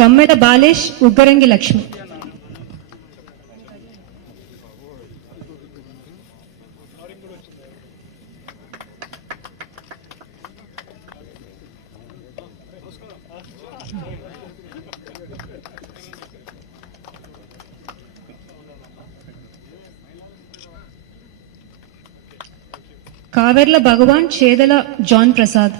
గమ్మెల బాలేష్, ఉగ్గరంగి లక్ష్మి. కావర్ల భగవాన్, చేదల John Prasad.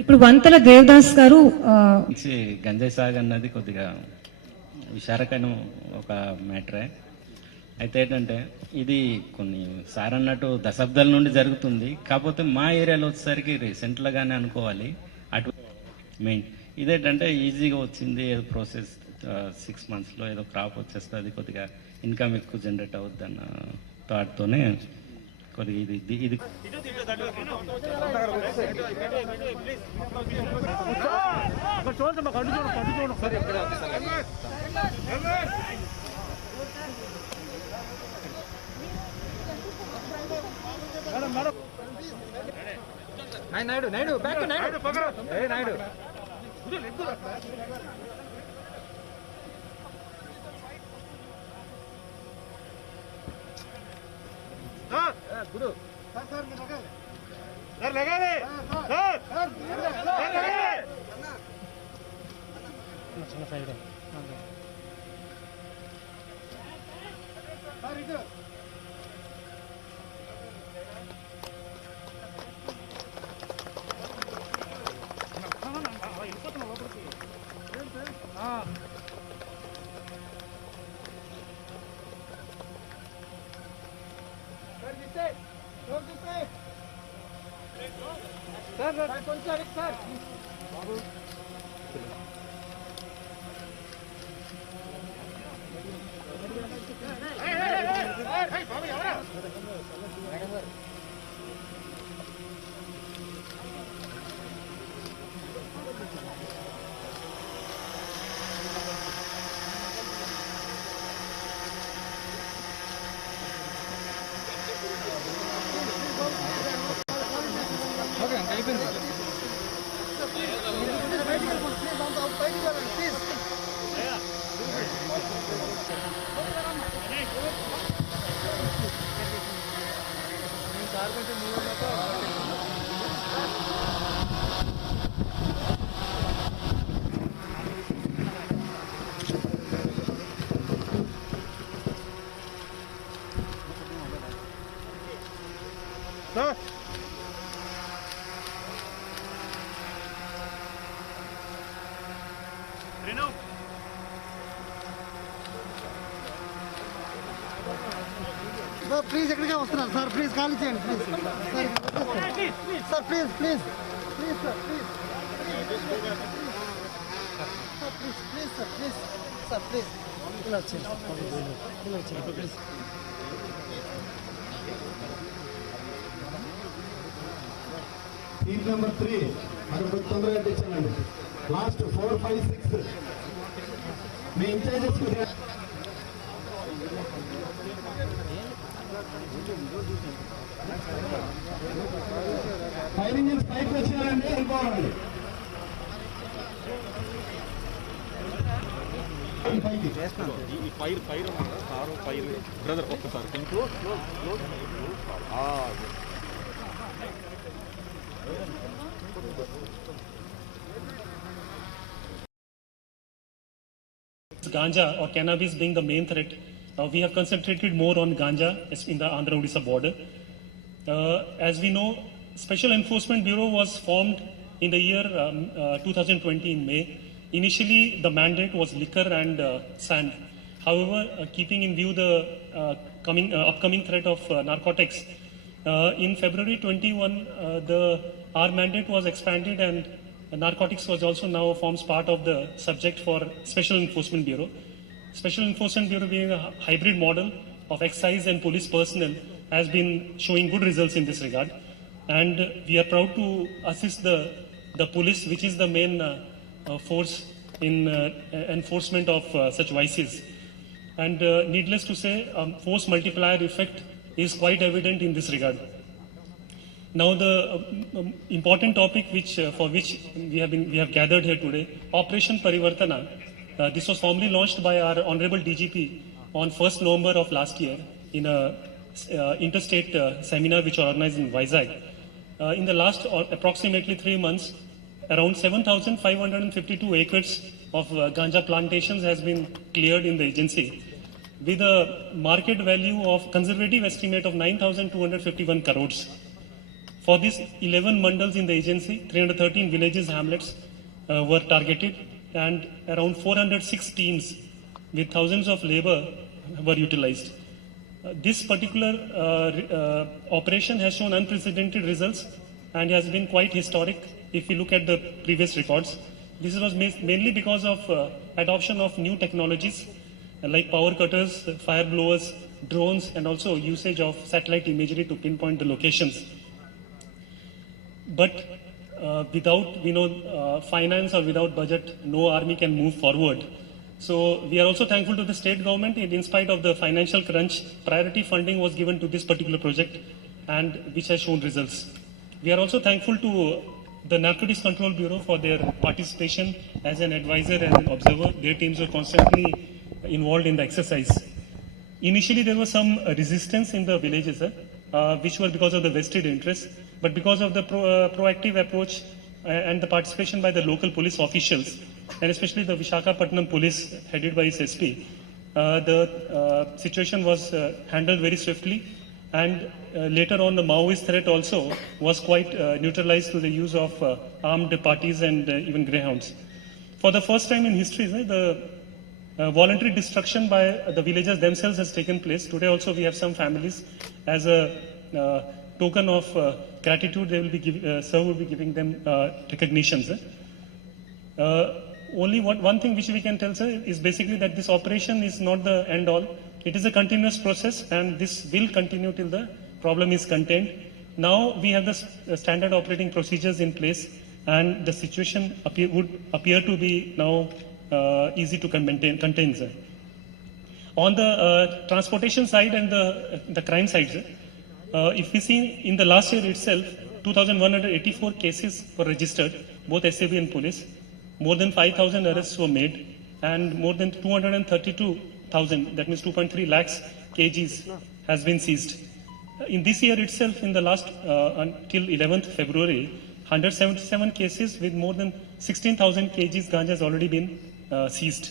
ఇప్పుడు వంతల దేవదాస్ గారు. గంజాయి సాగు అన్నది కొద్దిగా విచారకరం ఒక మ్యాటరే. అయితే ఏంటంటే ఇది కొన్ని సార్ అన్నట్టు దశాబ్దాల నుండి జరుగుతుంది. కాకపోతే మా ఏరియాలో వచ్చేసరికి రీసెంట్గానే అనుకోవాలి. అటు మెయిన్ ఇదేంటంటే ఈజీగా వచ్చింది ప్రాసెస్, 6 monthsలో ఏదో క్రాప్ వచ్చేస్తుంది, కొద్దిగా ఇన్కమ్ ఎక్కువ జనరేట్ అవుద్ది అన్న థాట్తోనే కొద్దిగా ఇది నాయుడు నాయుడు బ్యాక్ నాయుడు ఏ నాయుడు గురు సార్ లగాలే సార్ లగాలే చిన్న సైడ్ సార్ ఇటు సార్ ప్లీజ్ ఎక్కడికే వస్తున్నారు సార్, ప్లీజ్ ఖాళీ చేయండి please sir, please please please sir, please sir, please please sir, please sir, please ఇలా వచ్చేయండి, ఇలా వచ్చేయండి ప్లీజ్. సీట్ నెంబర్ 3 అది తొందరగా తెచ్చానండి. లాస్ట్ 4, 5, 6 మీ ఇన్ఛార్జెస్ రావాలి. ఈ ఫైర్ సారు ఫైర్ బ్రదర్ ఒక్కసారి Ganja or cannabis being the main threat, we have concentrated more on ganja in the Andhra-Odisha border. As we know, Special Enforcement Bureau was formed in the year 2020 in May. Initially, the mandate was liquor and sand. However, keeping in view the upcoming threat of narcotics, in February 21, our mandate was expanded and narcotics was also now forms part of the subject for Special Enforcement Bureau. Special Enforcement Bureau being a hybrid model of excise and police personnel has been showing good results in this regard. And we are proud to assist the police, which is the main force in enforcement of such vices. And needless to say, force multiplier effect is quite evident in this regard. Now the important topic for which we have gathered here today, Operation Parivartana. This was formally launched by our Honorable DGP on 1st November of last year in a interstate seminar which was organized in Vizag. In the last approximately 3 months, around 7,552 acres of ganja plantations has been cleared in the agency with a market value of conservative estimate of 9,251 crores. For these 11 mandals in the agency, 313 villages, hamlets were targeted and around 406 teams with thousands of labor were utilized. This particular operation has shown unprecedented results and has been quite historic if you look at the previous records. This was mainly because of adoption of new technologies like power cutters, fire blowers, drones, and also usage of satellite imagery to pinpoint the locations. But without finance or without budget, no army can move forward. So we are also thankful to the state government. In spite of the financial crunch, priority funding was given to this particular project, and which has shown results. We are also thankful to the Narcotics Control Bureau for their participation as an advisor and an observer. Their teams were constantly involved in the exercise. Initially, there was some resistance in the villages, which were because of the vested interests, but because of the proactive approach and the participation by the local police officials, and especially the Visakhapatnam police headed by its SP, the situation was handled very swiftly, and later on the Maoist threat also was quite neutralized through the use of armed parties and even greyhounds. For the first time in history, the voluntary destruction by the villagers themselves has taken place. Today also we have some families as a token of gratitude, they will be sir will be giving them recognitions. Only one thing which we can tell, sir, is basically that this operation is not the end all. It is a continuous process, and this will continue till the problem is contained. Now we have the standard operating procedures in place, and the situation would appear to be now easy to contain, sir. On the transportation side and the crime side, sir, if we see in the last year itself, 2,184 cases were registered, both SAB and police. More than 5,000 arrests were made, and more than 232,000, that means 2.3 lakhs kgs has been seized. In this year itself, in the last until 11th February, 177 cases with more than 16,000 kgs ganja has already been seized.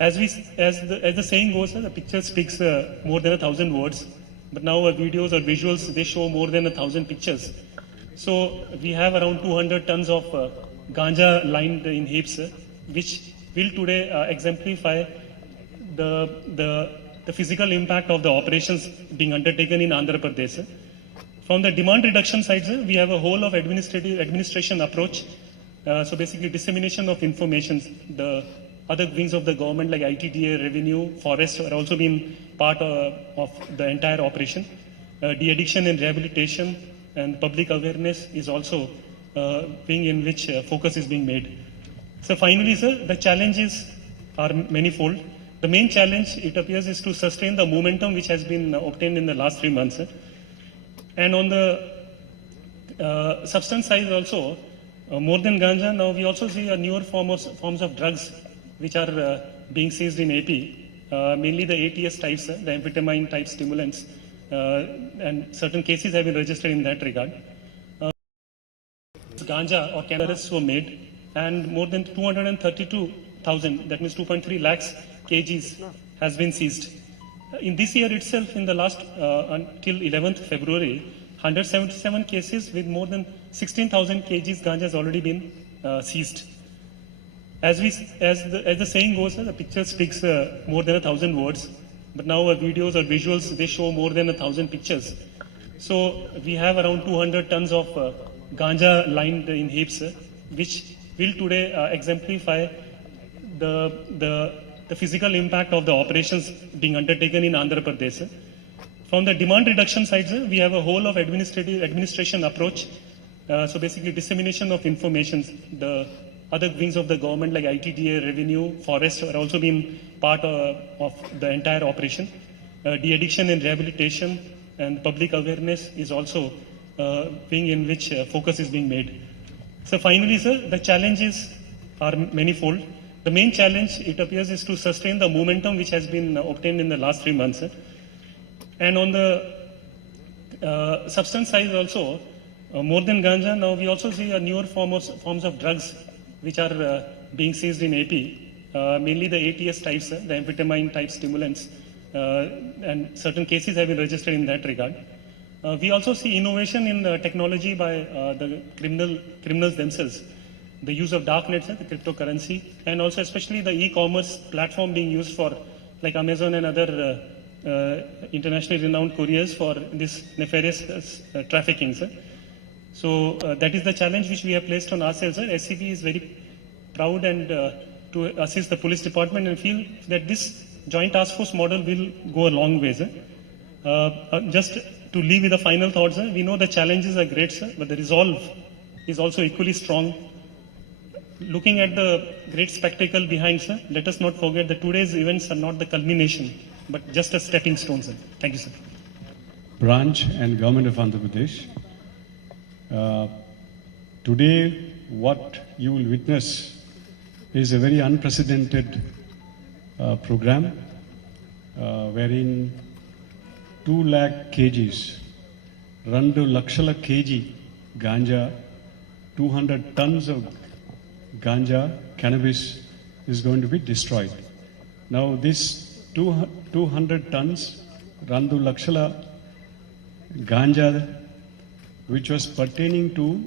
As the saying goes, the picture speaks more than 1,000 words. But now our videos or visuals, they show more than 1,000 pictures. So we have around 200 tons of ganja lined in heaps, which will today exemplify the physical impact of the operations being undertaken in Andhra Pradesh. From the demand reduction side, sir, we have a whole of administration approach. So basically dissemination of information. The other wings of the government like ITDA, revenue, forest are also being part of the entire operation. De-addiction and rehabilitation and public awareness is also being in which focus is being made. So finally, sir, the challenges are manifold. The main challenge, it appears, is to sustain the momentum which has been obtained in the last 3 months. And on the substance side also, More than ganja, now we also see a newer forms of drugs which are being seized in AP, mainly the ATS types, the amphetamine type stimulants, and certain cases have been registered in that regard. Ganja or cannabis were made, and more than 232,000, that means 2.3 lakhs kgs has been seized. In this year itself, in the last until 11th February, 177 cases with more than 16,000 kgs ganja has already been seized. As the saying goes, the picture speaks more than 1,000 words, but now videos or visuals, they show more than 1,000 pictures. So we have around 200 tons of ganja lined in heaps, which will today exemplify the physical impact of the operations being undertaken in Andhra Pradesh. From the demand reduction side, sir, we have a whole of administration approach. So basically dissemination of information. The other wings of the government like ITDA, revenue, forest are also being part of the entire operation. De-addiction and rehabilitation and public awareness is also wing in which focus is being made. So finally, sir, the challenges are manifold. The main challenge, it appears, is to sustain the momentum which has been obtained in the last 3 months. And on the substance side also, more than ganja, now we also see a newer forms of drugs which are being seized in AP, mainly the ATS types, the amphetamine type stimulants, and certain cases have been registered in that regard. We also see innovation in the technology by the criminals themselves. The use of darknets, the cryptocurrency, and also especially the e-commerce platform being used for like Amazon and other internationally renowned couriers for this nefarious trafficking. Sir. So that is the challenge which we have placed on ourselves. Sir. SCB is very proud and to assist the police department and feel that this joint task force model will go a long way. Sir. Just to leave with the final thoughts, sir, we know the challenges are great, sir, but the resolve is also equally strong. Looking at the great spectacle behind, sir, let us not forget that today's events are not the culmination, but just a stepping stone, sir. Thank you, sir. Branch and Government of Andhra Pradesh. Today, what you will witness is a very unprecedented program wherein 2 lakh kgs, 2 lakshal kg ganja, 200 tons of ganja, cannabis is going to be destroyed. Now this 200 tons, 2 lakshal ganja, which was pertaining to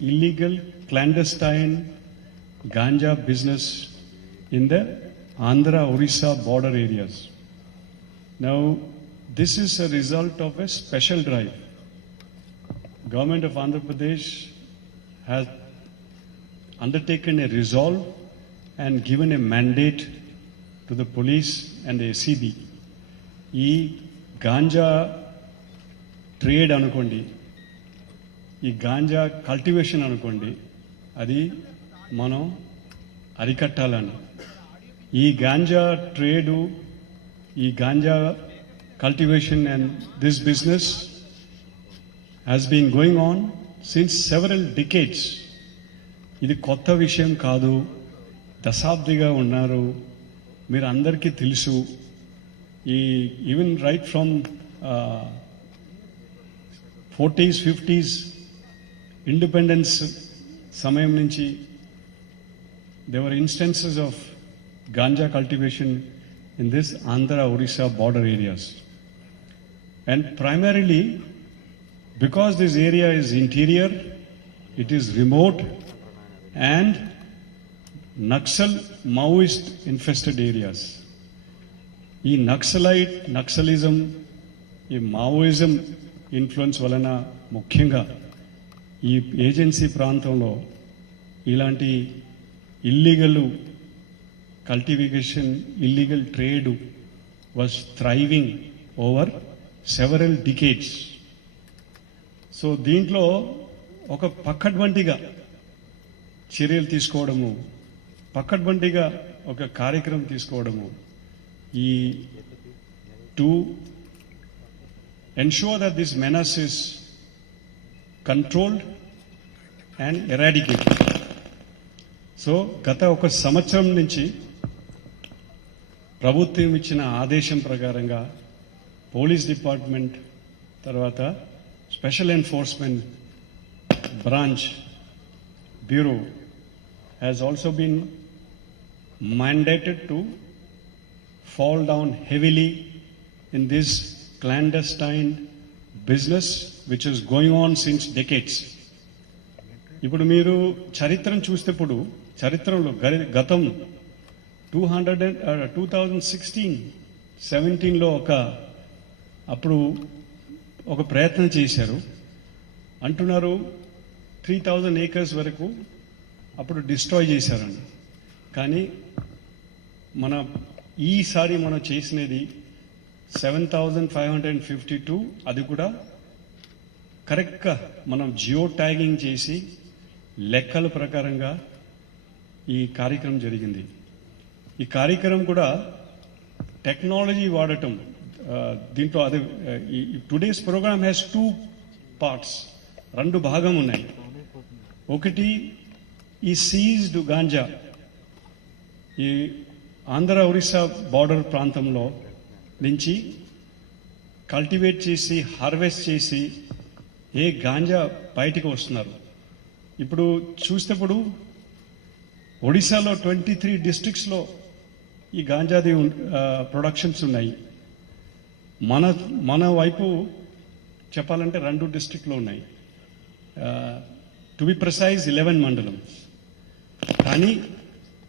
illegal clandestine ganja business in the Andhra-Orissa border areas. Now this is a result of a special drive. Government of Andhra Pradesh has undertaken a resolve and given a mandate to the police and the SCB. ఈ ganja trade అనుకోండి, ఈ ganja cultivation అనుకోండి, అది మనం అరికట్టాలని. ఈ ganja trade, ఈ ganja cultivation and this business has been going on since several decades. ఇది కొత్త విషయం కాదు, దశాబ్దిగా ఉన్నారు, మీరు అందరికీ తెలుసు. Even right from 40s, 50s independence సమయం నుంచి there were instances of ganja cultivation in this Andhra-Orissa border areas. And primarily, because this area is interior, it is remote and Maoist infested areas. ఈ naxalism, ఈ Maoism influence వలన ముఖ్యంగా ఈ agency ప్రాంతంలో ఇలాంటి illegal cultivation, illegal trade was thriving over several decades. So దీంట్లో ఒక పక్కడ్బందీగా చర్యలు తీసుకోవడము, పక్కడ్బందీగా ఒక కార్యక్రమం తీసుకోవడము, ఈ to ensure that this menace is controlled and eradicated. So గత ఒక సంవత్సరం నుంచి ప్రభుత్వం ఇచ్చిన ఆదేశం ప్రకారంగా పోలీస్ డిపార్ట్మెంట్ తర్వాత special enforcement branch bureau has also been mandated to fall down heavily in this clandestine business which is going on since decades. ఇప్పుడు మీరు చరిత్రను చూస్తేప్పుడు చరిత్రలో గతం 2016-17లో అప్పుడు ఒక ప్రయత్నం చేశారు అంటున్నారు 3000 acres వరకు అప్పుడు డిస్ట్రాయ్ చేశారండి. కానీ ఈసారి మనం చేసినది 7552, అది కూడా కరెక్ట్గా మనం జియో ట్యాగింగ్ చేసి లెక్కల ప్రకారంగా ఈ కార్యక్రమం జరిగింది. ఈ కార్యక్రమం కూడా టెక్నాలజీ వాడటం దీంట్లో అది టుడేస్ ప్రోగ్రామ్ హ్యాస్ 2 parts, 2 భాగం ఉన్నాయి. ఒకటి ఈ సీజ్డ్ గాంజా ఈ ఆంధ్ర ఒరిస్సా బార్డర్ ప్రాంతంలో నుంచి కల్టివేట్ చేసి హార్వెస్ట్ చేసి ఏ గాంజా బయటికి వస్తున్నారు. ఇప్పుడు చూస్తేప్పుడు ఒడిశాలో 23 డిస్ట్రిక్ట్స్లో ఈ గాంజాది ప్రొడక్షన్స్ ఉన్నాయి. మన వైపు చెప్పాలంటే 2 డిస్ట్రిక్ట్లో ఉన్నాయి. టు బి ప్రిసైజ్ 11 మండలం. కానీ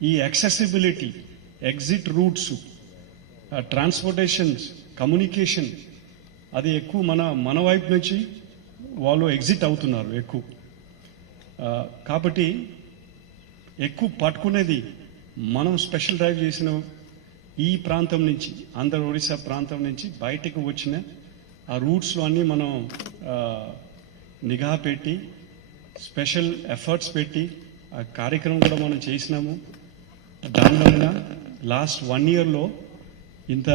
ఈ accessibility, exit roots, transportations, communication అది ఎక్కువ మన వైపు నుంచి వాళ్ళు ఎగ్జిట్ అవుతున్నారు ఎక్కువ. కాబట్టి ఎక్కువ పట్టుకునేది మనం స్పెషల్ డ్రైవ్ చేసిన ఈ ప్రాంతం నుంచి ఆంధ్ర ఒరిస్సా ప్రాంతం నుంచి బయటకు వచ్చిన ఆ రూట్స్లో అన్నీ మనం నిఘా పెట్టి స్పెషల్ ఎఫర్ట్స్ పెట్టి ఆ కార్యక్రమం కూడా మనం చేసినాము. దానివల్ల లాస్ట్ 1 yearలో ఇంత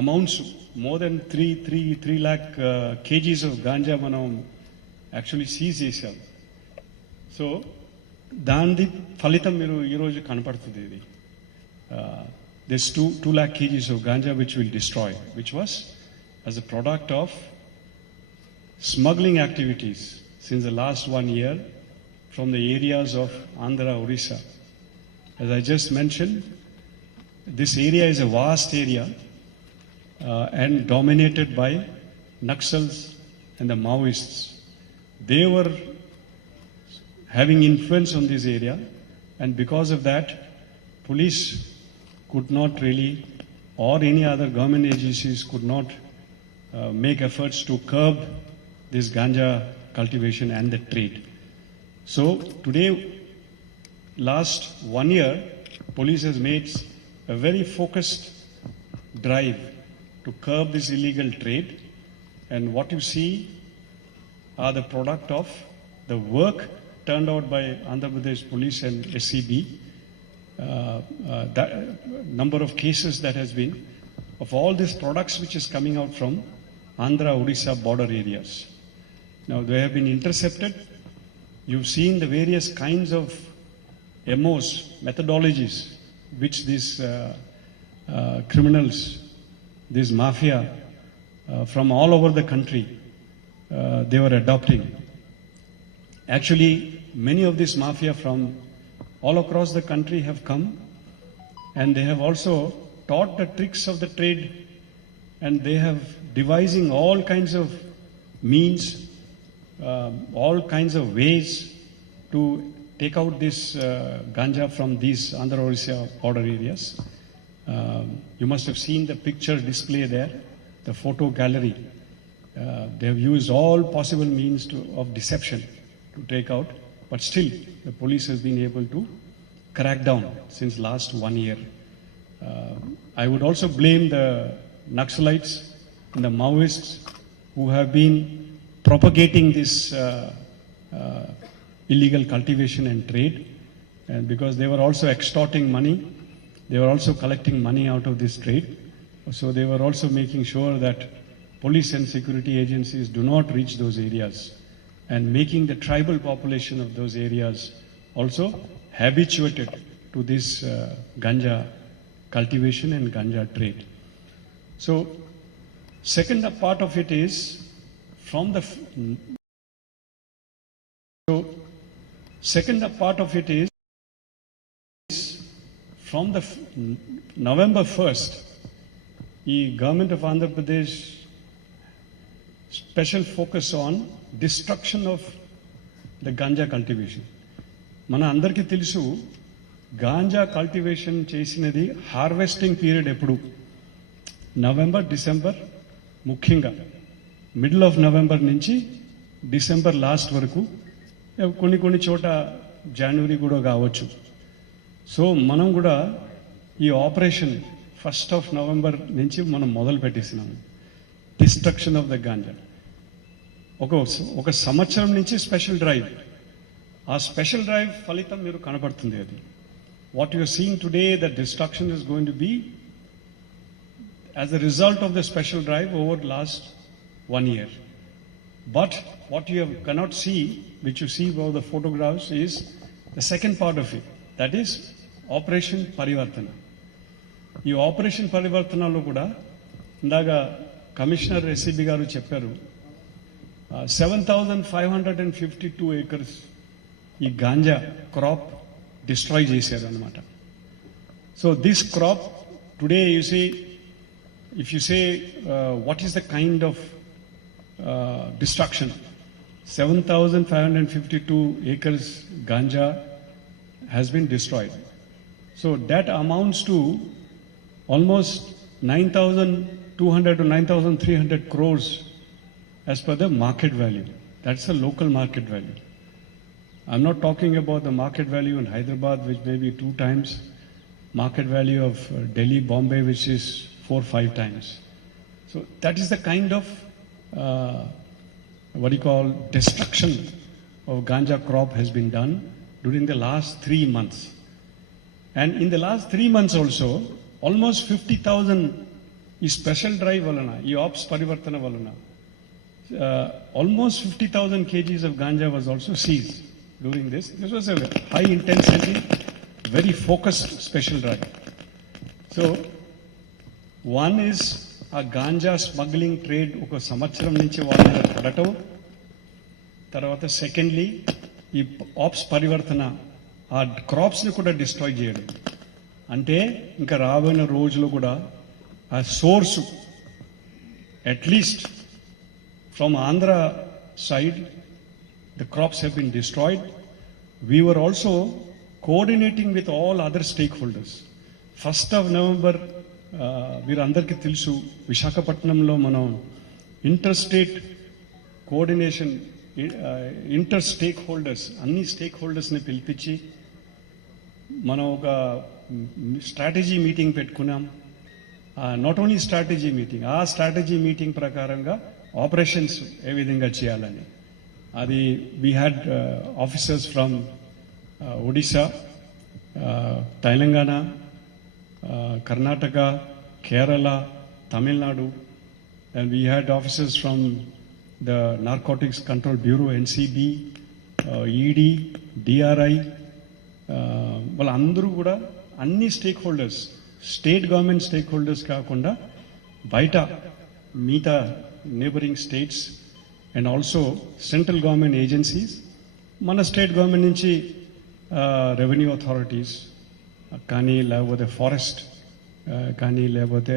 amounts more than 3 lakh kgs of ganja మనం యాక్చువల్లీ సీజ్ చేశాం. సో దాని ఫలితం మీరు ఈరోజు కనపడుతుంది. ఇది this 2 lakh kgs of ganja which will destroy, which was as a product of smuggling activities since the last 1 year from the areas of Andhra, Orissa. As I just mentioned, this area is a vast area and dominated by Naxals and the Maoists. They were having influence on this area, and because of that, police could not really, or any other government agencies could not make efforts to curb this ganja cultivation and the trade. So today, last 1 year, police has made a very focused drive to curb this illegal trade, and what you see are the product of the work turned out by Andhra Pradesh police and SCB. That number of cases that has been of all these products which is coming out from Andhra Odisha border areas. Now they have been intercepted. You've seen the various kinds of MOs, methodologies, which these criminals, this mafia from all over the country, they were adopting. Actually, many of this mafia from all across the country have come, and they have also taught the tricks of the trade, and they have devising all kinds of means, all kinds of ways to take out this ganja from these Andhra Odisha border areas. You must have seen the picture display there, the photo gallery. They have used all possible means of deception to take out, but still the police has been able to crack down since last 1 year. I would also blame the Naxalites and the Maoists who have been propagating this illegal cultivation and trade, and because they were also extorting money, they were also collecting money out of this trade. So they were also making sure that police and security agencies do not reach those areas. and making the tribal population of those areas also habituated to this ganja cultivation and ganja trade. So, second part of it is from the November 1st, the government of Andhra Pradesh special focus on destruction of the ganja cultivation. మన అందరికీ తెలుసు ganja cultivation చేసినది harvesting period ఎప్పుడు November December, ముఖ్యంగా middle of November నుంచి December last వరకు, కొన్ని చోట జనవరి కూడా కావచ్చు. సో మనం కూడా ఈ ఆపరేషన్ 1st of November నుంచి మనం మొదలు పెట్టేసినాము, డిస్ట్రక్షన్ ఆఫ్ ద గాంజా. ఒక సంవత్సరం నుంచి స్పెషల్ డ్రైవ్, ఆ స్పెషల్ డ్రైవ్ ఫలితం మీరు కనబడుతుంది. అది what you are seeing today, the destruction is going to be as a result of the special drive over last 1 year. But what you cannot see, which you see about the photographs, is the second part of it, that is Operation Parivartana. ఈ operation పరివర్తనలో కూడా ఇందాక commissioner SCB గారు చెప్పారు, 7,552 acres ఈ ganja crop destroy చేశారు అన్నమాట. So this crop today you see, if you say what is the kind of destruction, 7,552 acres ganja has been destroyed. So that amounts to almost 9,200 to 9,300 crores as per the market value. That's the local market value. I'm not talking about the market value in Hyderabad, which may be 2 times market value of Delhi, Bombay, which is 4-5 times. So that is the kind of destruction of ganja crop has been done during the last 3 months. And in the last 3 months also, almost 50,000 ఈ special drive వలన, ఈ apps పరివర్తన వలన, almost 50,000 kgs of ganja was also seized during this. This was a high intensity, very focused special drive. So one is ఆ ganja smuggling trade ఒక సంవత్సరం నుంచి వాళ్ళ మీద పడటం, తర్వాత సెకండ్లీ ఈ ఆప్స్ పరివర్తన ఆ క్రాప్స్ని కూడా డిస్ట్రాయ్ చేయడం. అంటే ఇంకా రాబోయే రోజులు కూడా ఆ source at least from Andhra side the crops have been destroyed. We were also coordinating with all other stakeholders. 1st of November వీరందరికీ తెలుసు, విశాఖపట్నంలో మనం interstate coordination, inter stakeholders, అన్ని స్టేక్ హోల్డర్స్ని పిలిపించి మనం ఒక స్ట్రాటజీ మీటింగ్ పెట్టుకున్నాం. నాట్ ఓన్లీ స్ట్రాటజీ మీటింగ్, ఆ స్ట్రాటజీ మీటింగ్ ప్రకారంగా ఆపరేషన్స్ ఏ విధంగా చేయాలని. అది we had officers from Odisha, Telangana, Karnataka, Kerala, Tamil Nadu, and we had officers from the Narcotics Control Bureau, NCB, ED, DRI. వాళ్ళందరూ కూడా అన్ని stake holders, state government stake holders కాకుండా బయట మిగతా neighbouring states and also central government agencies, మన state government నుంచి revenue authorities కానీ, లేకపోతే ఫారెస్ట్ కానీ, లేకపోతే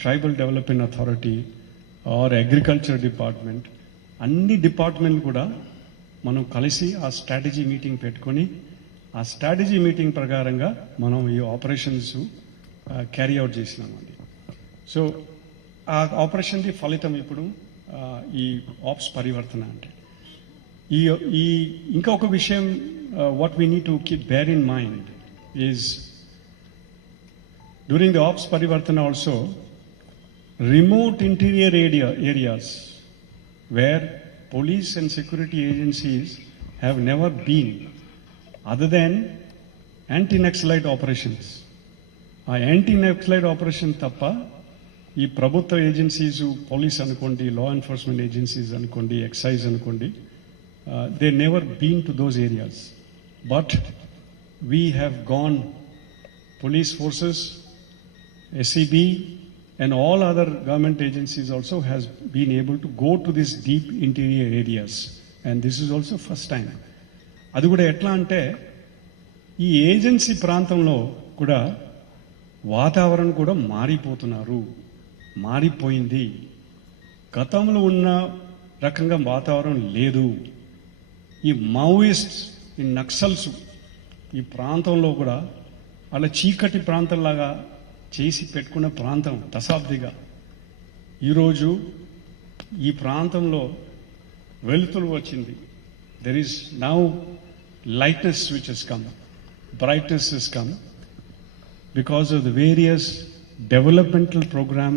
tribal development authority are agriculture department, అన్ని డిపార్ట్మెంట్ కూడా మనం కలిసి ఆ స్ట్రాటజీ మీటింగ్ పెట్టుకొని ఆ స్ట్రాటజీ మీటింగ్ ప్రకారంగా మనం ఈ ఆపరేషన్స్ క్యారీ అవుట్ చేసినామండి. సో ఆ ఆపరేషన్ది ఫలితం ఇప్పుడు ఈ ఆప్స్ పరివర్తన. అంటే ఈ ఇంకా ఒక విషయం what we need to keep bear in mind is during the ops parivartana also, remote interior areas where police and security agencies have never been, other than anti-Naxalite operations. ఆ యాంటీ-నక్సలైట్ ఆపరేషన్ తప్ప ఈ ప్రభుత్వ ఏజెన్సీస్, పోలీస్ అనుకోండి, law enforcement agencies అనుకోండి, excise అనుకోండి, they never been to those areas. But we have gone, police forces, SEB, and all other government agencies also has been able to go to these deep interior areas. And this is also first time. అది కూడా ఎట్లా అంటే ఈ agency ప్రాంతంలో కూడా వాతావరణం కూడా మారిపోయింది. గతంలో ఉన్న రకంగా వాతావరణం లేదు. ఈ మావోయిస్ట్, ఈ నక్సల్స్ ఈ ప్రాంతంలో కూడా అలా చీకటి ప్రాంతంలాగా చేసి పెట్టుకున్న ప్రాంతం దశాబ్దిగా ఈరోజు ఈ ప్రాంతంలో వెలుతురు వచ్చింది. There is now lightness which has come, brightness has come because of the various developmental program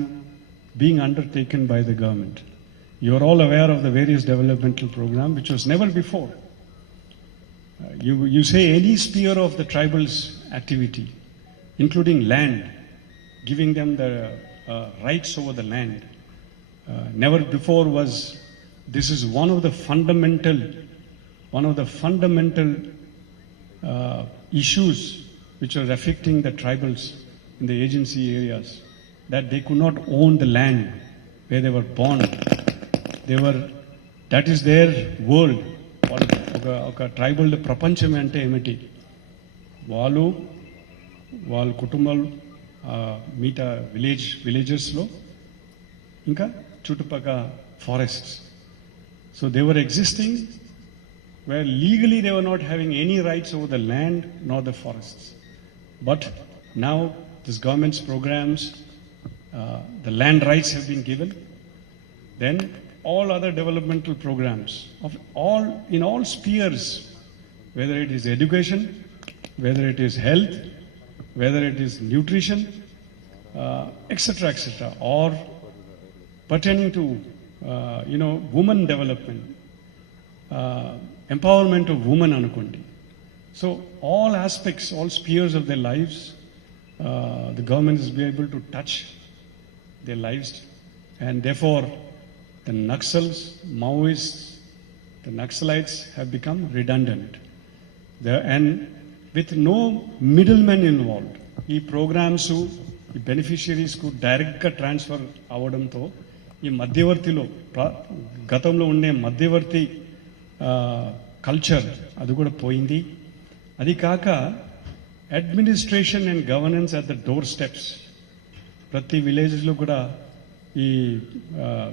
being undertaken by the government. You are all aware of the various developmental program which was never before. You say any sphere of the tribals activity, including land, giving them the rights over the land, never before was. This is one of the fundamental issues which are affecting the tribals in the agency areas, that they could not own the land where they were born. That is their world. ఒక tribal ప్రపంచం అంటే ఏమిటి? వాళ్ళ కుటుంబాలు మిగతా విలేజెస్లో ఇంకా చుట్టుపక్కల forests. So they were existing where legally they were not having any rights over the land nor the forests. But now this government's programs, the land rights have been given. Then all other developmental programs in all spheres, whether it is education, whether it is health, whether it is nutrition, etc., or pertaining to women development, empowerment of women anukondi. So all aspects, all spheres of their lives, the government is able to touch their lives, and therefore the Naxals, Maoists, the Naxalites have become redundant. And with no middlemen involved, ఈ programmes ఈ బెనిఫిషియరీస్కు డైరెక్ట్గా transfer అవ్వడంతో ఈ మధ్యవర్తిలో గతంలో ఉండే మధ్యవర్తి culture అది కూడా పోయింది. అది కాక administration and governance at the door steps. ప్రతి విలేజెస్లో కూడా ఈ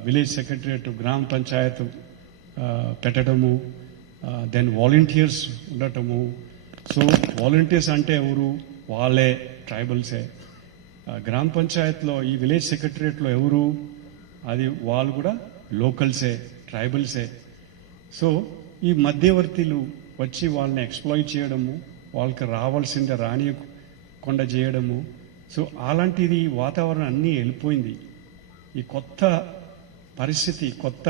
విలేజ్ సెక్రటరియట్, గ్రామ పంచాయత్ పెట్టడము, దెన్ వాలంటీర్స్ ఉండటము. సో వాలంటీర్స్ అంటే ఎవరు? వాళ్ళే ట్రైబల్సే. గ్రామ పంచాయత్లో ఈ విలేజ్ సెక్రటరియట్లో ఎవరు? అది వాళ్ళు కూడా లోకల్సే, ట్రైబల్సే. సో ఈ మధ్యవర్తులు వచ్చి వాళ్ళని ఎక్స్ప్లాయిట్ చేయడము, వాళ్ళకి రావాల్సిందే రానియకుండా చేయడము. సో అలాంటిది వాతావరణం అన్నీ వెళ్ళిపోయింది. ఈ కొత్త పరిస్థితి, కొత్త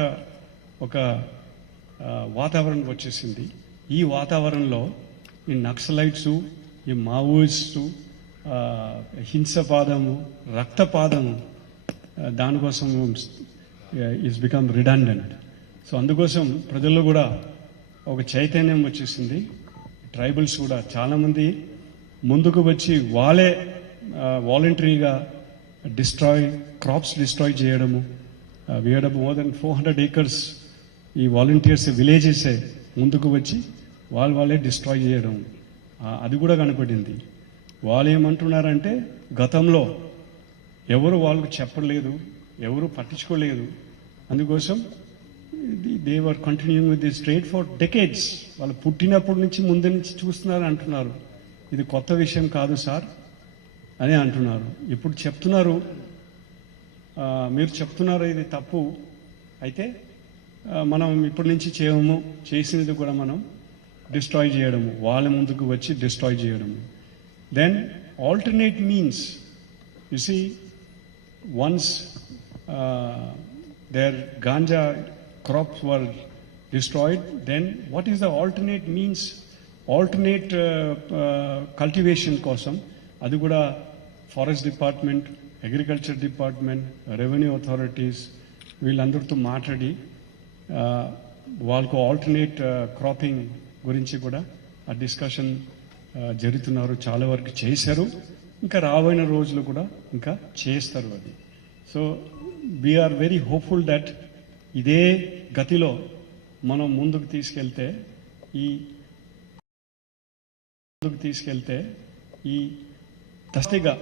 ఒక వాతావరణం వచ్చేసింది. ఈ వాతావరణంలో ఈ నక్సలైట్సు, ఈ మావోయిస్టు, హింసపాదము, రక్తపాదము, దానికోసం ఈజ్ బికమ్ రిడండెంట్. సో అందుకోసం ప్రజల్లో కూడా ఒక చైతన్యం వచ్చేసింది. ట్రైబల్స్ కూడా చాలామంది ముందుకు వచ్చి వాళ్ళే వాలంటరీగా క్రాప్స్ డిస్ట్రాయ్ చేయడము. వేయడము. మోర్ దెన్ 400 acres ఈ వాలంటీర్స్ విలేజెసే ముందుకు వచ్చి వాళ్ళే డిస్ట్రాయ్ చేయడం, అది కూడా కనపడింది. వాళ్ళు ఏమంటున్నారంటే గతంలో ఎవరు వాళ్ళకు చెప్పలేదు, ఎవరు పట్టించుకోలేదు. అందుకోసం they were continuing with this trade for decades. వాళ్ళు పుట్టినప్పటి నుంచి ముందు నుంచి చూస్తున్నారు అంటున్నారు. ఇది కొత్త విషయం కాదు సార్ అని అంటున్నారు. ఇప్పుడు చెప్తున్నారు, మీరు చెప్తున్నారు ఇది తప్పు, అయితే మనం ఇప్పటి నుంచి చేయము, చేసినది కూడా మనం డిస్ట్రాయ్ చేయడము, వాళ్ళ ముందుకు వచ్చి డిస్ట్రాయ్ చేయడము. Then alternate means, you see, once their ganja crops were destroyed, then what is the alternate means? Alternate cultivation కోసం అది కూడా forest department, agriculture department, revenue authorities వీళ్ళందరితో మాట్లాడి వాళ్ళకు ఆల్టర్నేట్ క్రాపింగ్ గురించి కూడా ఆ డిస్కషన్ జరుగుతున్నారు, చాలా వరకు చేశారు, ఇంకా రాబోయే రోజులు కూడా ఇంకా చేస్తారు అది. So we are very hopeful that ఇదే గతిలో మనం ముందుకు తీసుకెళ్తే ఈ దస్తిగా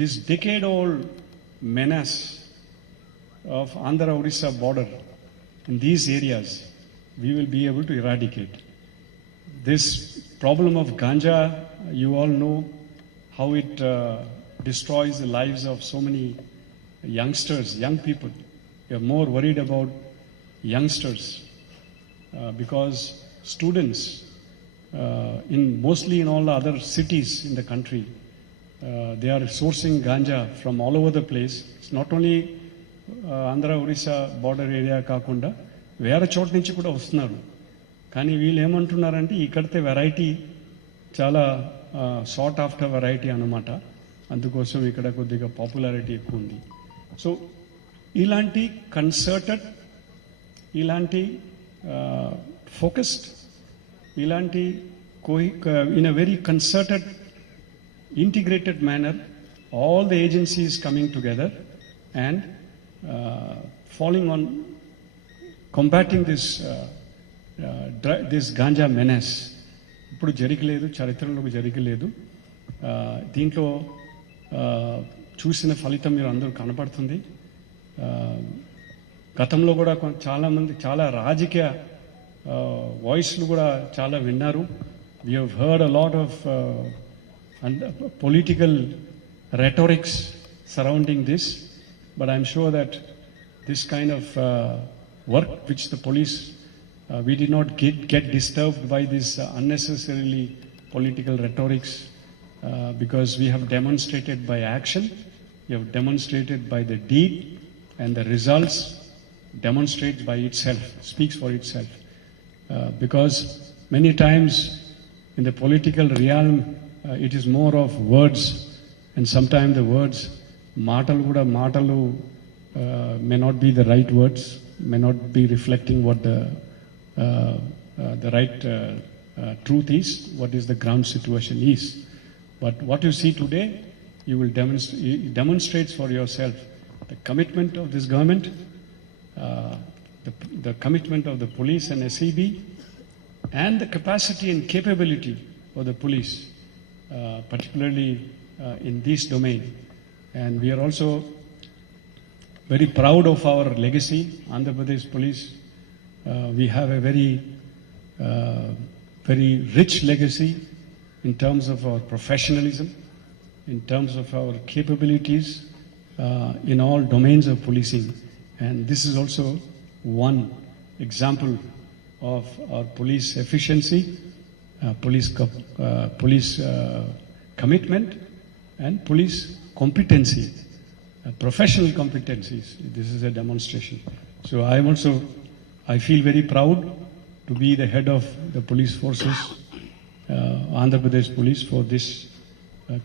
this decade-old menace of Andhra-Odisha border in these areas, we will be able to eradicate. This problem of ganja, you all know how it destroys the lives of so many youngsters, young people. We are more worried about youngsters because students, mostly in all the other cities in the country, they are sourcing ganja from all over the place. It's not only Andhra Odisha border area కాకుండా వేరే చోట నుంచి కూడా వస్తున్నారు. కానీ వీళ్ళు ఏమంటున్నారంటే ఇక్కడితే variety చాలా సార్ట్ ఆఫ్టర్ వెరైటీ అన్నమాట, అందుకోసం ఇక్కడ కొద్దిగా పాపులారిటీ ఎక్కువ ఉంది. సో ఇలాంటి కన్సర్టెడ్, ఇలాంటి ఫోకస్డ్, ఇలాంటి in a very concerted, integrated manner, all the agencies coming together and falling on combating this ganja menace. ఇప్పుడు జరగలేదు, చరిత్రలో జరగలేదు. దీంట్లో చూసిన ఫలితం మీరు అందరూ కనపడుతుంది. గతంలో కూడా చాలామంది చాలా రాజకీయ వాయిస్లు కూడా చాలా విన్నారు. We have heard a lot of political rhetorics surrounding this, but I'm sure that this kind of work which the police, we did not get disturbed by this unnecessarily political rhetorics because we have demonstrated by action, we have demonstrated by the deed, and the results demonstrates by itself, speaks for itself. Because many times in the political realm, it is more of words, and sometimes the words matalu may not be the right words, may not be reflecting what the right truth is, what is the ground situation is. But what you see today, you will demonstrate for yourself the commitment of this government, the commitment of the police and SEB, and the capacity and capability of the police, particularly in this domain. And we are also very proud of our legacy, Andhra Pradesh Police. We have a very rich legacy in terms of our professionalism, in terms of our capabilities in all domains of policing. And this is also one example of our police efficiency, police commitment, and police competency, professional competencies. This is a demonstration. So I feel very proud to be the head of the police forces, Andhra Pradesh Police, for this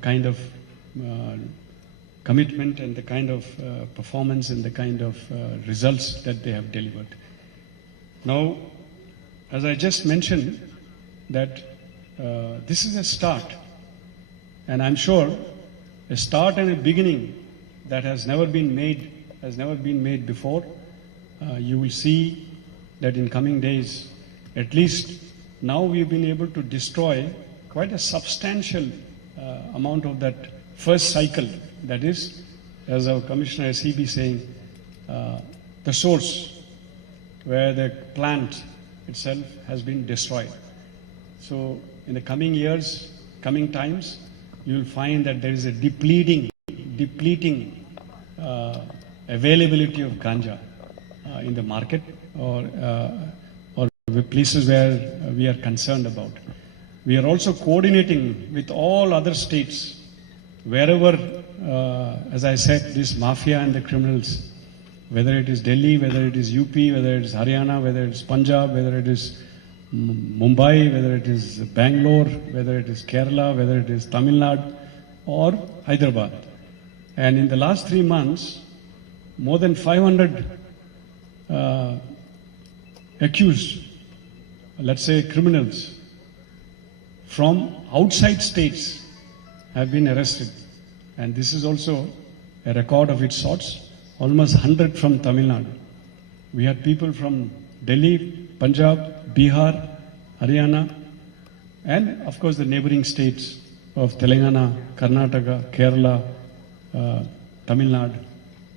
kind of commitment and the kind of performance and the kind of results that they have delivered. Now, as I just mentioned, that this is a start, and I'm sure a start and a beginning that has never been made before. You will see that in coming days, at least now we've been able to destroy quite a substantial amount of that first cycle. That is, as our Commissioner SEB saying, the source where the plant itself has been destroyed. So in the coming years, coming times, you will find that there is a depleting availability of ganja in the market or the places where we are concerned about. We are also coordinating with all other states wherever, as I said, this mafia and the criminals, whether it is Delhi, whether it is UP, whether it is Haryana, whether it is Punjab, whether it is Mumbai, whether it is Bangalore, whether it is Kerala, whether it is Tamil Nadu or Hyderabad. And in the last 3 months, more than 500 accused, let's say criminals, from outside states have been arrested. And this is also a record of its sorts, almost 100 from Tamil Nadu. We had people from Delhi, Punjab, Bihar, Haryana, and of course the neighboring states of Telangana, Karnataka, Kerala, Tamil Nadu,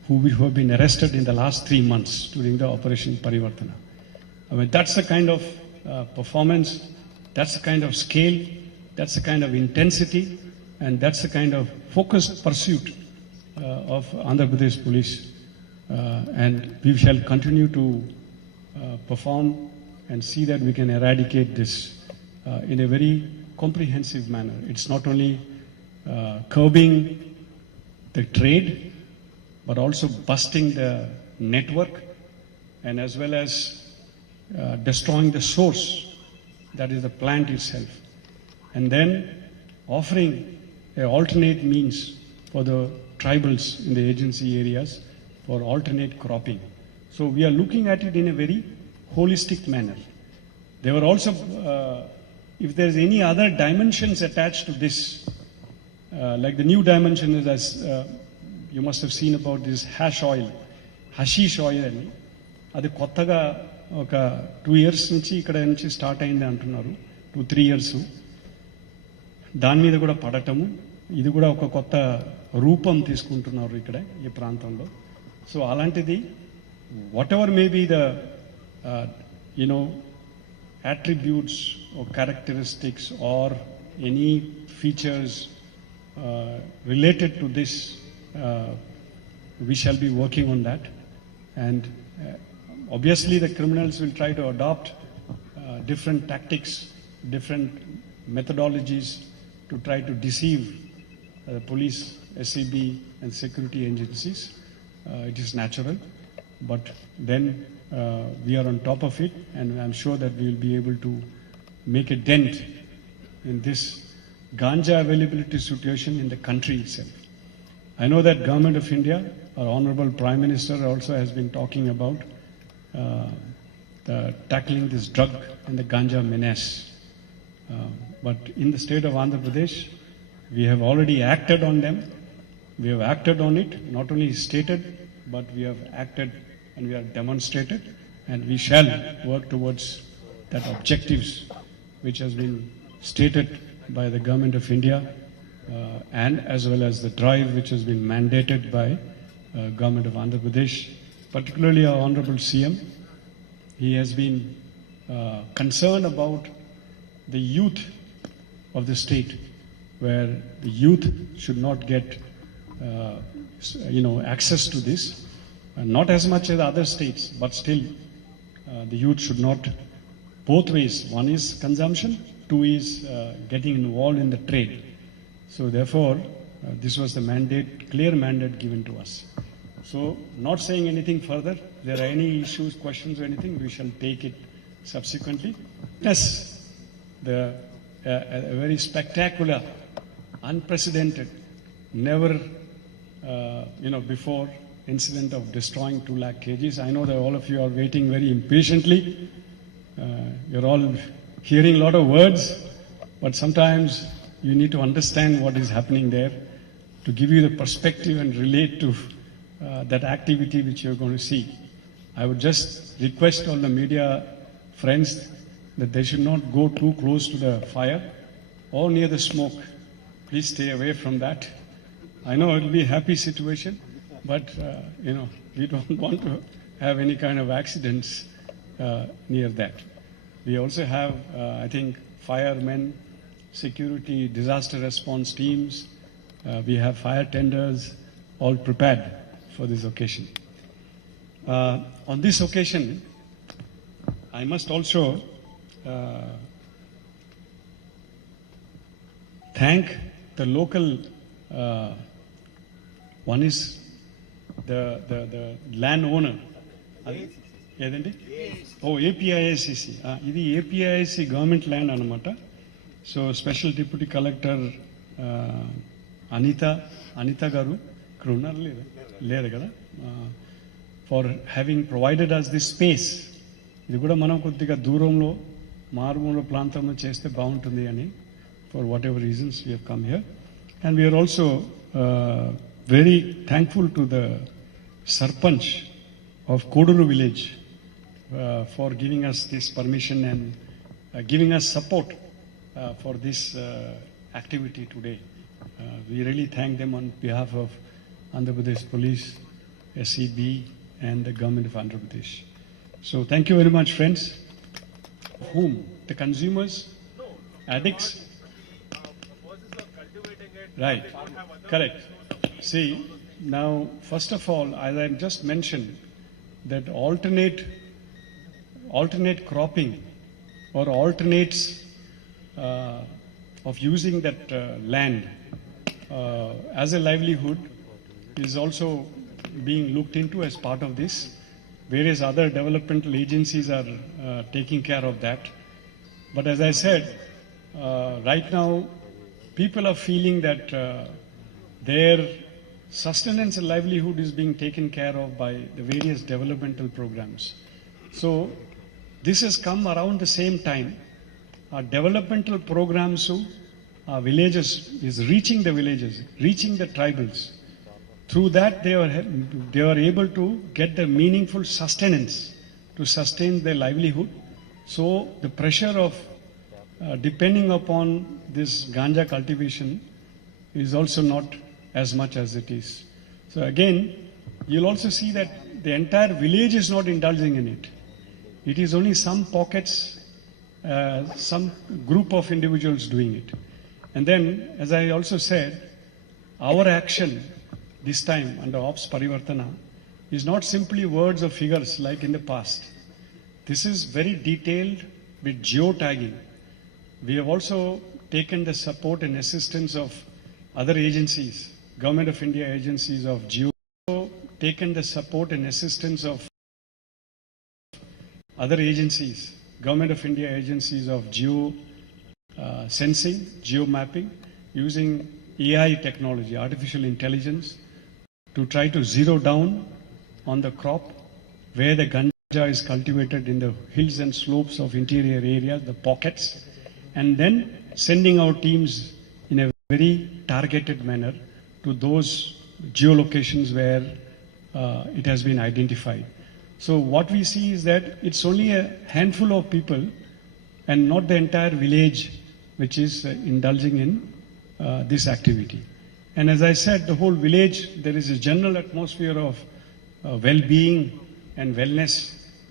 who have been arrested in the last 3 months during the Operation Parivartana. I mean, that's the kind of performance, that's the kind of scale, that's the kind of intensity, and that's the kind of focused pursuit of Andhra Pradesh police. And we shall continue to perform and see that we can eradicate this in a very comprehensive manner. It's not only curbing the trade, but also busting the network, and as well as destroying the source, that is the plant itself, and then offering an alternate means for the tribals in the agency areas for alternate cropping. So we are looking at it in a very holistic manner. There were also, if there is any other dimensions attached to this, like the new dimension is, as you must have seen about this hashish oil అని, అది కొత్తగా ఒక 2 years నుంచి ఇక్కడ నుంచి start అయింది అంటున్నారు, 2-3 years. దాని మీద కూడా పడటము, ఇది కూడా ఒక కొత్త రూపం తీసుకుంటున్నారు ఇక్కడ ఈ ప్రాంతంలో. సో అలాంటిది whatever may be the attributes or characteristics or any features related to this, we shall be working on that. And obviously the criminals will try to adopt different tactics, different methodologies to try to deceive the police, SCB and security agencies. It is natural, but then we are on top of it, and I'm sure that we will be able to make a dent in this ganja availability situation in the country itself. I know that Government of India, our Honorable Prime Minister also has been talking about tackling this drug and the ganja menace. But in the state of Andhra Pradesh, we have already acted on them. We have acted on it, not only stated, but we have acted and we have demonstrated, and we shall work towards that objectives which has been stated by the Government of India, and as well as the drive which has been mandated by Government of Andhra Pradesh, particularly our Honorable CM. He has been concerned about the youth of the state, where the youth should not get access to this. Not as much as other states, but still the youth should not, both ways. One is consumption, two is getting involved in the trade. So therefore, this was the mandate, clear mandate given to us. So not saying anything further, if there are any issues, questions or anything, we shall take it subsequently. Yes, a very spectacular, unprecedented, never before incident of destroying 2 lakh kgs. I know that all of you are waiting very impatiently. You're all hearing a lot of words, but sometimes you need to understand what is happening there to give you the perspective and relate to that activity which you're going to see. I would just request all the media friends that they should not go too close to the fire or near the smoke. Please stay away from that. I know it will be a happy situation, but we don't want to have any kind of accidents near that. We also have, I think, firemen, security, disaster response teams. We have fire tenders, all prepared for this occasion. On this occasion, I must also thank the local. One is the land owner. ఏదండి? APICC. ఇది APICC government land అనమాట. So special deputy collector Anitha garu ఇక్కడ ఉన్నారు, లేదు కదా, for having provided us this space. ఇది కూడా మనం కొద్దిగా దూరంలో మారుమూల ప్రాంతంలో చేస్తే బాగుంటుంది అని for whatever reasons we have come here. And we are also very thankful to the Sarpanch of Koduru village for giving us this permission and giving us support for this activity today. We really thank them on behalf of Andhra Pradesh Police, SEB and the government of Andhra Pradesh. So thank you very much, friends. Whom? The consumers? Addicts? Right, correct. See, now, first of all, as I just mentioned, that alternate cropping or alternates of using that land as a livelihood is also being looked into as part of this. Various other developmental agencies are taking care of that. But as I said, right now, people are feeling that their sustenance and livelihood is being taken care of by the various developmental programs. So this has come around the same time. Our developmental programs, our villages, is reaching the villages, reaching the tribals. Through that, they are able to get the meaningful sustenance to sustain their livelihood. So the pressure of depending upon this ganja cultivation is also not as much as it is. So again, you'll also see that the entire village is not indulging in it. It is only some pockets, some group of individuals doing it. And then, as I also said, our action this time under Ops Parivartana is not simply words or figures like in the past. This is very detailed with geotagging. We have also taken the support and assistance of other agencies, Government of India agencies of geo, taken the support and assistance of other agencies, Government of India agencies of geo sensing, geo mapping, using AI technology, artificial intelligence, to try to zero down on the crop where the ganja is cultivated in the hills and slopes of interior areas, the pockets, and then sending our teams in a very targeted manner to those geolocations where it has been identified. So what we see is that it's only a handful of people and not the entire village which is indulging in this activity. And as I said, the whole village, there is a general atmosphere of well-being and wellness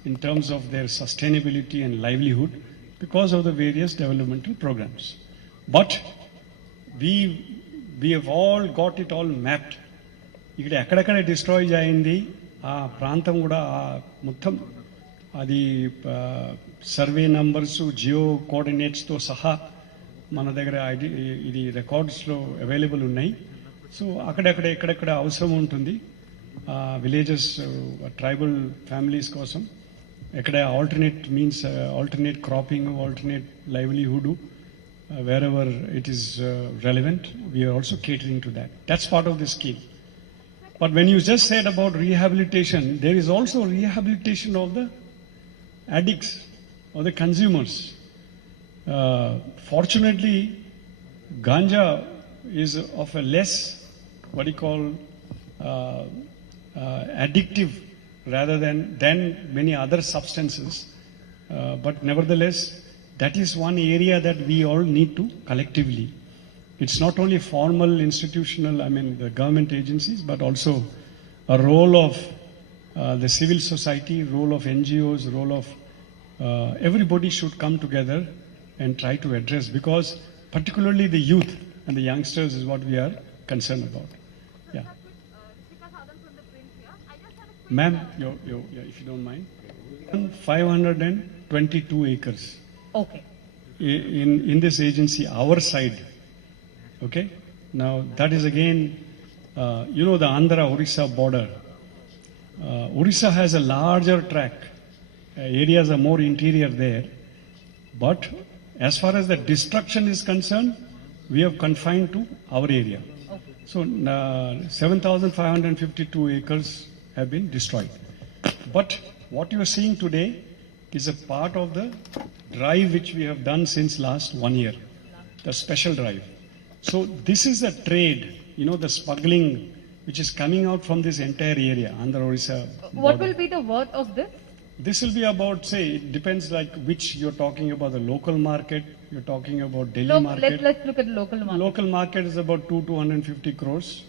in terms of their sustainability and livelihood because of the various developmental programs. But we have all got it all mapped. ఇక్కడ ఎక్కడెక్కడ destroy అయింది ఆ ప్రాంతం కూడా మొత్తం అది survey numbers Jio కోఆర్డినేట్స్తో సహా మన దగ్గర ఇది రికార్డ్స్లో అవైలబుల్ ఉన్నాయి. సో అక్కడెక్కడ ఎక్కడెక్కడ అవసరం ఉంటుంది విలేజెస్ ట్రైబల్ ఫ్యామిలీస్ కోసం ఎక్కడ alternate means alternate cropping alternate livelihood wherever it is relevant, we are also catering to that. That's part of the scheme. But when you just said about rehabilitation, there is also rehabilitation of the addicts or the consumers. Fortunately, ganja is of a less, what you call, addictive rather than many other substances. But nevertheless, that is one area that we all need to collectively. It's not only formal, institutional, the government agencies, but also a role of the civil society, role of NGOs, role of everybody should come together and try to address, because particularly the youth and the youngsters is what we are concerned about. Yeah. Ma'am, if you don't mind. 522 acres. Okay. In this agency, our side. Okay? Now, that is again, the Andhra-Orissa border. Orissa has a larger tract. Areas are more interior there. But as far as the destruction is concerned, we have confined to our area. Okay. So, 7,552 acres have been destroyed. But what you are seeing today is a part of the drive which we have done since last 1 year, the special drive. So this is the trade, the smuggling which is coming out from this entire area, Andhra, Odisha. What border. will be the worth of this? This will be about, say, it depends like which you're talking about, the local market, you're talking about Delhi market. Let's look at the local market. Local market is about 250 crores,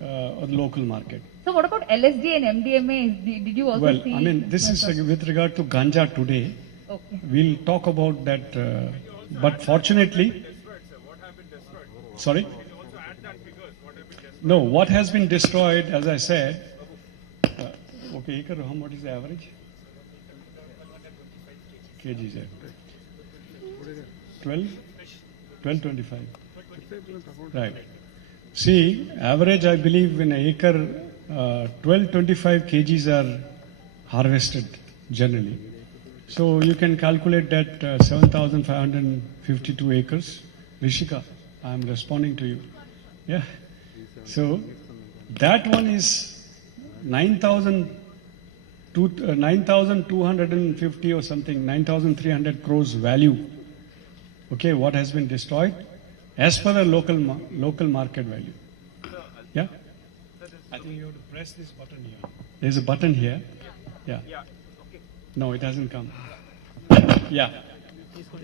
of the local market. So what about LSD and MDMA? Did you also Well, see? I mean, this is with regard to ganja today. Okay. We'll talk about that, but fortunately, sorry? No, what has been destroyed, as I said, okay, acre, what is the average? Kgs, 1225. Right. See, average, I believe, in an acre, 1225 kgs are harvested generally. So you can calculate that 7,552 acres. Rishika, I am responding to you. Yeah. So that one is 9,250 or something, 9,300 crores value. Okay, what has been destroyed as per the local market value. Yeah. I think you have to press this button here. There's a button here. Yeah. No, it hasn't come. Yeah.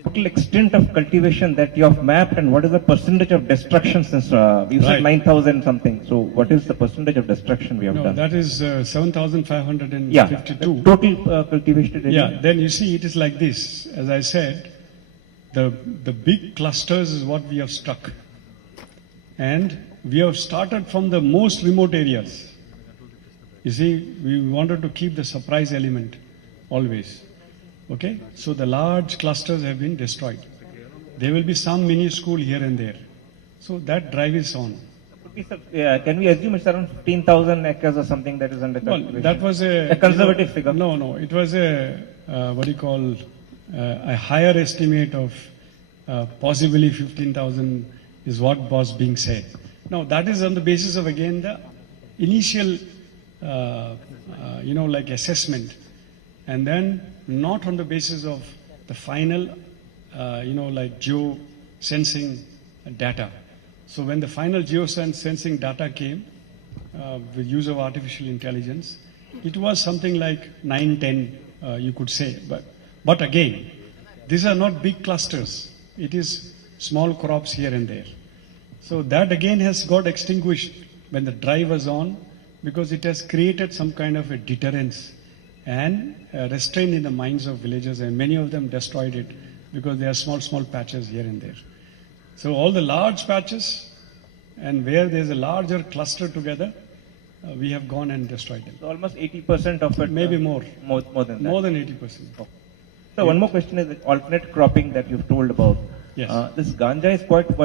Total extent of cultivation that you have mapped, and what is the percentage of destruction since you said Right. 9,000 something. So what is the percentage of destruction we have No, done? that is Yeah, 7,552. total cultivated area. Yeah, then you see it is like this. As I said, the big clusters is what we have struck. And we have started from the most remote areas. You see, we wanted to keep the surprise element always. Okay, so the large clusters have been destroyed. There will be some mini school here and there. So that drive is on. Can we assume it's around 15,000 acres or something that is under Well, cultivation? that was a conservative figure. No, it was a a higher estimate of possibly 15,000 is what was being said. Now that is on the basis of again the initial, like assessment, and then not on the basis of the final, like geo sensing data. So when the final geosensing data came with use of artificial intelligence, it was something like 9, 10, you could say. But again, these are not big clusters. It is small crops here and there. So that again has got extinguished when the drive was on, because it has created some kind of a deterrence and restraint in the minds of villagers, and many of them destroyed it because there are small patches here and there. So all the large patches and where there's a larger cluster together, we have gone and destroyed them. So almost 80% of it. Maybe more. More than that. More than 80%. So one more question is the alternate cropping that you've told about. Yes. This ganja is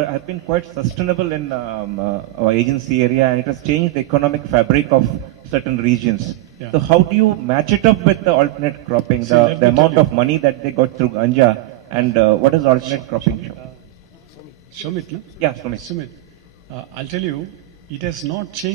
has been quite sustainable in our agency area, and it has changed the economic fabric of certain regions. Yeah. So how do you match it up with the alternate cropping, See, let the me amount tell of money that they got through ganja, and what does alternate cropping show? Sumit, no? Yeah, Sumit. Sumit, I'll tell you, it has not changed.